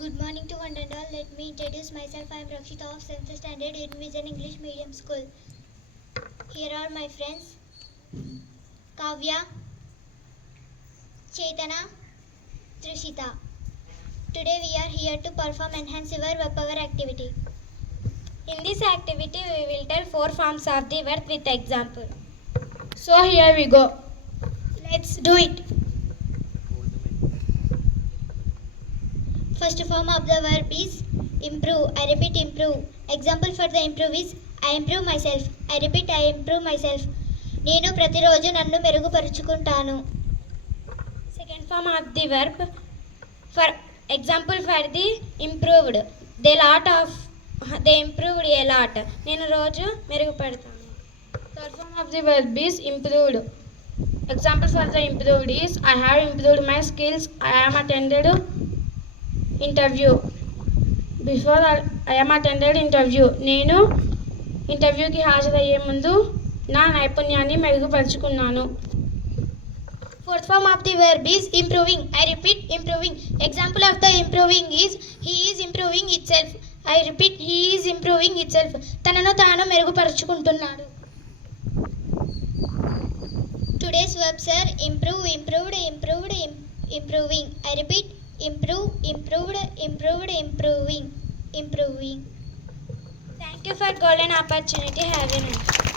Good morning to one and all. Let me introduce myself. I am Rakshita of 7th Standard in Vision English Medium School. Here are my friends Kavya, Chaitana, Trishita. Today we are here to perform Enhance Your Web Power activity. In this activity we will tell 4 forms of the verb with example. So here we go. Let's do it. First form of the verb is improve. I repeat, improve. Example for the improve is I improve myself. I repeat, I improve myself. నేను ప్రతిరోజు నన్ను మెరుగుపరుచుకుంటాను. Second form of the verb for example for the improved. They improved a lot. నేను రోజు మెరుగుపడతాను. Third form of the verb is improved. Example for the improved is I have improved my skills. I am attended interview. Before I am attended interview. నేను ఇంటర్వ్యూకి హాజరయ్యే ముందు నా నైపుణ్యాన్ని మెరుగుపరుచుకున్నాను. Fourth form of the verb is improving. I repeat, improving. Example of the improving is he is improving itself. I repeat, he is improving itself. తనను తాను మెరుగుపరుచుకుంటున్నాడు. Today's verbs are improve, improved, improved, improving. I repeat, improve, improved, improved, improving. Thank you for golden opportunity. Have a nice day.